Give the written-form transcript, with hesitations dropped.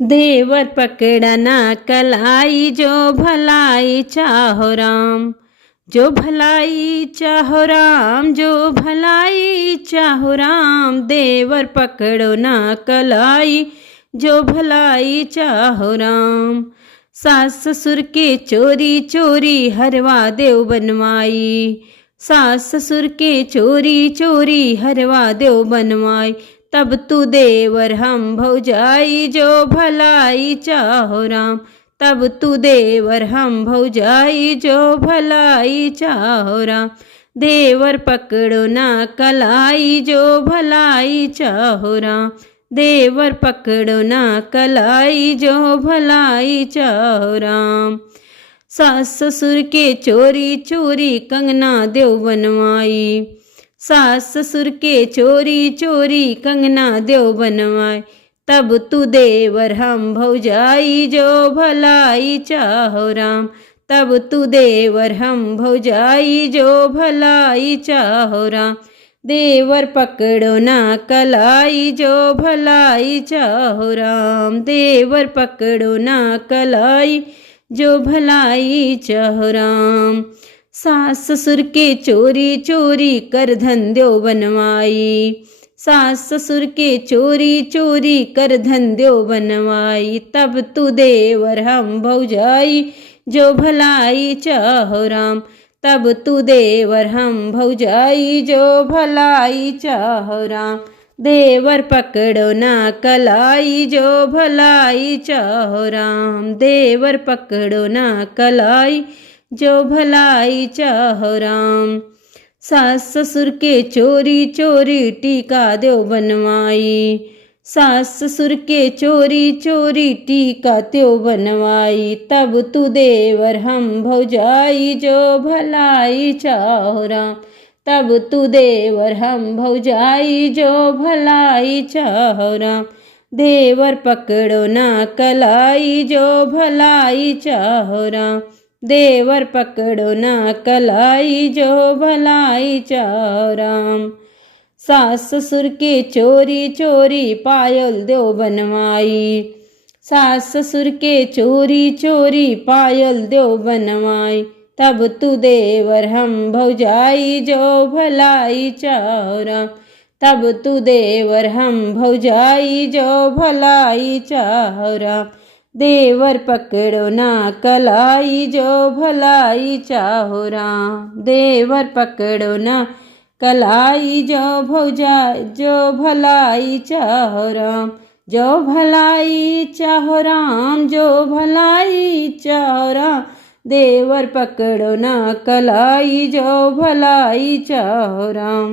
देवर पकड़ना कलाई, जो भलाई चाहो राम। जो भलाई चाहो राम, जो भलाई चाहो राम। देवर पकड़ो ना कलाई, जो भलाई चाहो राम। सास ससुर के चोरी चोरी हरवा देव बनवाई। सास ससुर के चोरी चोरी हरवा देव बनवाई। तब तू देवर हम भौजाई, जो भलाई चाहो राम। तब तू देवर हम भौजाई, जो भलाई चाहो राम। देवर पकड़ो ना कलाई, जो भलाई चाहो राम। देवर पकड़ो ना कलाई, जो भलाई चाहो राम। सास ससुर के चोरी चोरी कंगना देव बनवाई। सास ससुर के चोरी चोरी कंगना देव बनवाई। तब तू देवर हम भौजाई, जो भलाई चाहो राम। तब तू देवर हम भौजाई, जो भलाई चाहो राम। देवर पकड़ो ना कलाई, जो भलाई चाहो राम। देवर पकड़ो ना कलाई, जो भलाई चाहो राम। सास ससुर के चोरी चोरी कर धन देव बनवाई। सास ससुर के चोरी चोरी कर धन देव बनवाई। तब तू देवर हम भौजाई, जो भलाई चाहो राम। तब तू देवर हम भौजाई, जो भलाई चाहो राम। देवर पकड़ो ना कलाई, जो भलाई चाहो राम। देवर पकड़ो ना कलाई, जो भलाई चाहो राम। सास ससुर के चोरी चोरी टीका देव बनवाई। सास ससुर के चोरी चोरी टीका देव बनवाई। तब तू देवर हम भौजाई, जो भलाई चाहो राम। तब तू देवर हम भौजाई, जो भलाई चाहो राम। देवर पकड़ो ना कलाई, जो भलाई चाहो राम। देवर पकड़ो ना कलाई, जो भलाई चाहो राम। सास ससुर के चोरी चोरी पायल देव बनवाई। सास ससुर के चोरी चोरी पायल देव बनवाई। तब तू देवर हम भौजाई, जो भलाई चाहो राम। तब तू देवर हम भौजाई, जो भलाई चाहो राम। देवर पकड़ो ना कलाई, जो भलाई चाहो राम। देवर पकड़ो ना कलाई, जो भौजाई, जो भलाई चाहो राम। जो भलाई चाहो राम, जो भलाई चाहो राम। देवर पकड़ो ना कलाई, जो भलाई चाहो राम।